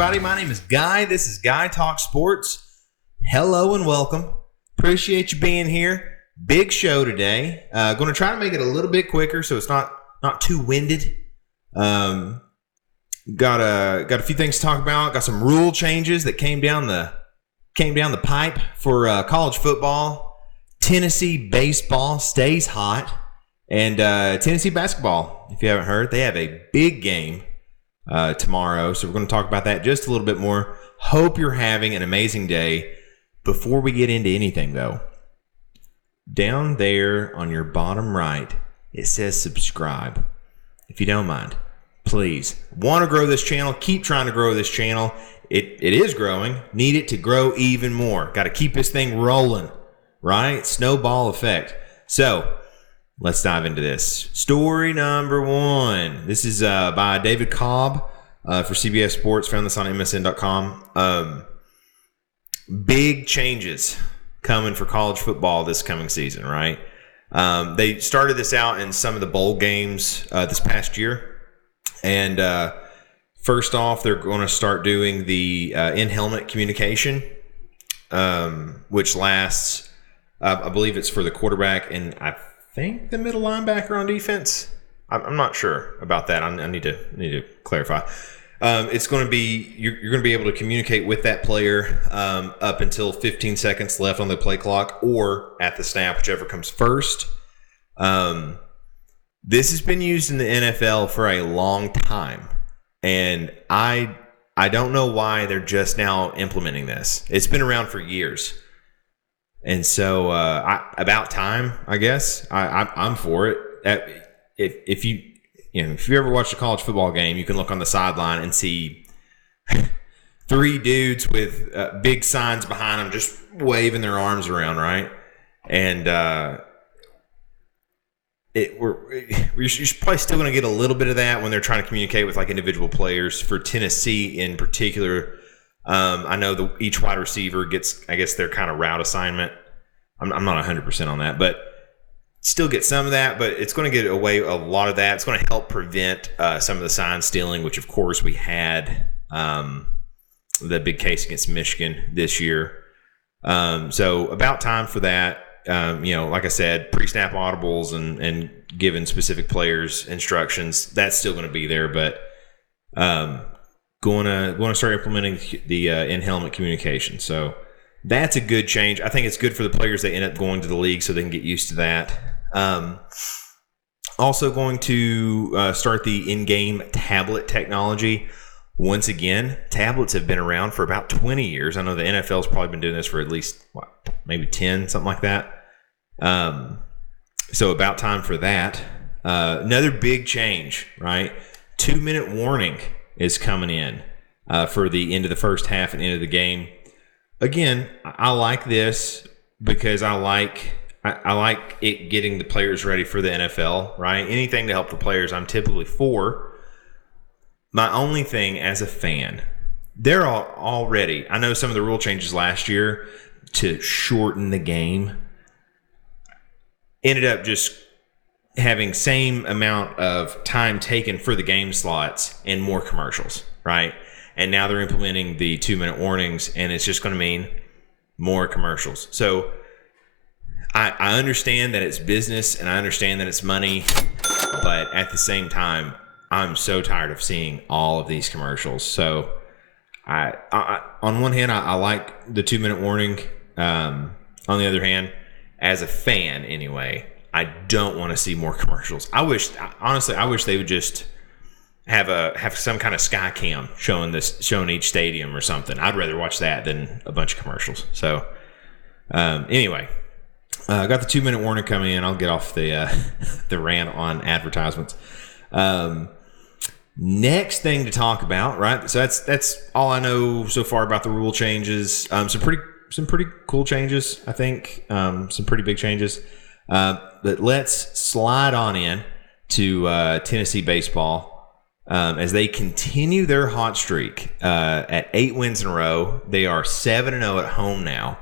everybody. My name is Guy. This is Guy Talk Sports. Hello and welcome. Appreciate you being here. Big show today. Going to try to make it a little bit quicker so it's not too winded. Got a few things to talk about. Got some rule changes that came down the pipe for college football. Tennessee baseball stays hot, and Tennessee basketball, if you haven't heard, they have a big game tomorrow. So we're going to talk about that just a little bit more. Hope you're having an amazing day. Before we get into anything, though, down there on your bottom right, it says subscribe. If you don't mind, please. Want to grow this channel? Keep trying to grow this channel. It is growing. Need it to grow even more. Got to keep this thing rolling, right? Snowball effect. So let's dive into this. Story number one. This is by David Cobb for CBS Sports. Found this on MSN.com. Big changes coming for college football this coming season, right? They started this out in some of the bowl games this past year. And first off, they're going to start doing the in-helmet communication, which lasts, I believe it's for the quarterback and I think the middle linebacker on defense. I'm not sure about that. I need to clarify. It's going to be you're going to be able to communicate with that player up until 15 seconds left on the play clock or at the snap, whichever comes first. This has been used in the NFL for a long time, and I don't know why they're just now implementing this. It's been around for years, and so about time, I guess. I'm for it. If you ever watched a college football game, you can look on the sideline and see three dudes with big signs behind them just waving their arms around, right? And you're probably still going to get a little bit of that when they're trying to communicate with like individual players. For Tennessee in particular, I know each wide receiver gets, I guess, their kind of route assignment. I'm not 100% on that, but still get some of that, but it's going to get away a lot of that. It's going to help prevent some of the sign stealing, which of course we had the big case against Michigan this year. So about time for that. Like I said, pre-snap audibles and giving specific players instructions, that's still going to be there, but going to start implementing the in-helmet communication. So that's a good change. I think it's good for the players that end up going to the league so they can get used to that. Also going to start the in-game tablet technology. Once again, tablets have been around for about 20 years. I know the NFL's probably been doing this for at least, maybe 10, something like that. So about time for that. Another big change, right? 2-minute warning is coming in for the end of the first half and end of the game. Again, I like this because I like it getting the players ready for the NFL, right? Anything to help the players, I'm typically for. My only thing as a fan, they're already, I know some of the rule changes last year to shorten the game ended up just having same amount of time taken for the game slots and more commercials, right? And now they're implementing the 2-minute warnings, and it's just going to mean more commercials. So I understand that it's business, and I understand that it's money, but at the same time, I'm so tired of seeing all of these commercials. So I on one hand, I like the 2-minute warning. On the other hand, as a fan anyway, I don't want to see more commercials. Honestly, I wish they would just have some kind of sky cam showing each stadium or something. I'd rather watch that than a bunch of commercials. So anyway, got the 2-minute warning coming in. I'll get off the rant on advertisements. Next thing to talk about, right? So that's all I know so far about the rule changes. Some pretty cool changes, I think. Some pretty big changes. But let's slide on in to Tennessee baseball. As they continue their hot streak at 8 wins in a row. They are 7-0 at home now,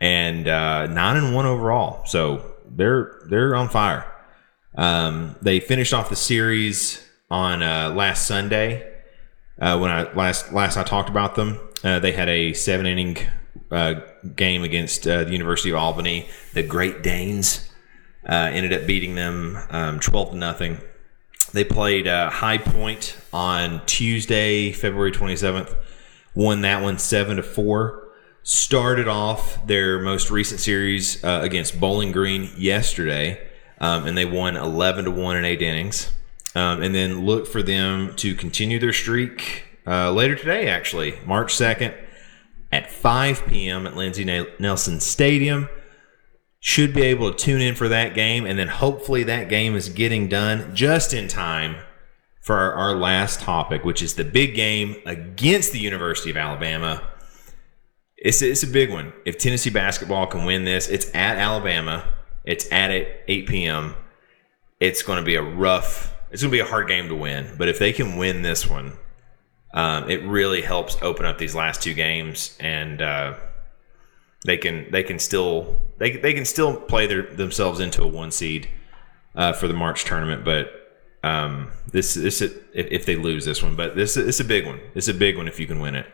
and 9-1 overall. So they're on fire. They finished off the series on last Sunday. when I last I talked about them. They had a 7-inning game against the University of Albany. The Great Danes ended up beating them 12-0. They played High Point on Tuesday, February 27th. Won that one 7-4. Started off their most recent series against Bowling Green yesterday, and they won 11-1 in 8 innings. And then look for them to continue their streak later today, actually, March 2nd at 5 p.m. at Lindsey Nelson Stadium. Should be able to tune in for that game, and then hopefully that game is getting done just in time for our last topic, which is the big game against the University of Alabama. It's a big one. If Tennessee basketball can win this, it's at Alabama. It's at 8 p.m. It's going to be it's going to be a hard game to win. But if they can win this one, it really helps open up these last 2 games, and they can still play themselves into a 1 seed for the March tournament. But this if they lose this one, but it's a big one. It's a big one if you can win it.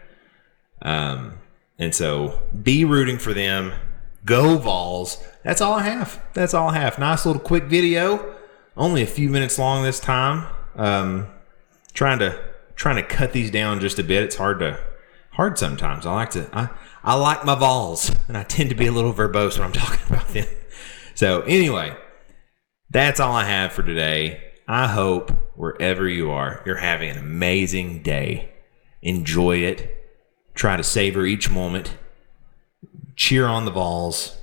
And so be rooting for them. Go Vols. That's all I have. Nice little quick video. Only a few minutes long this time. Trying to cut these down just a bit. It's hard sometimes. I like my Vols, and I tend to be a little verbose when I'm talking about them. So anyway, that's all I have for today. I hope wherever you are, you're having an amazing day. Enjoy it. Try to savor each moment. Cheer on the Vols.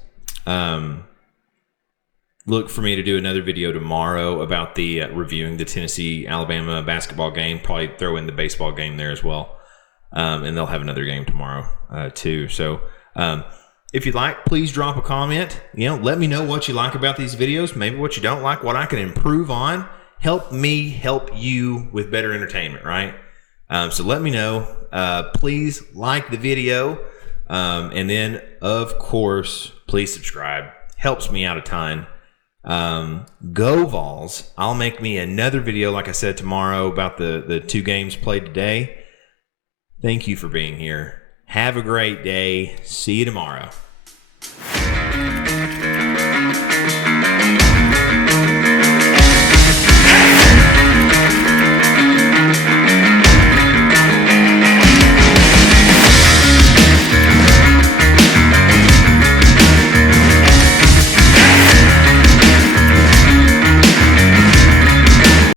Look for me to do another video tomorrow about the reviewing the Tennessee-Alabama basketball game. Probably throw in the baseball game there as well. And they'll have another game tomorrow too. So if you'd like, please drop a comment. Let me know what you like about these videos. Maybe what you don't like, what I can improve on. Help me help you with better entertainment, right? So let me know. Please like the video. And then, of course, please subscribe. Helps me out a ton. Go Vols. I'll make me another video, like I said, tomorrow about the 2 games played today. Thank you for being here. Have a great day. See you tomorrow.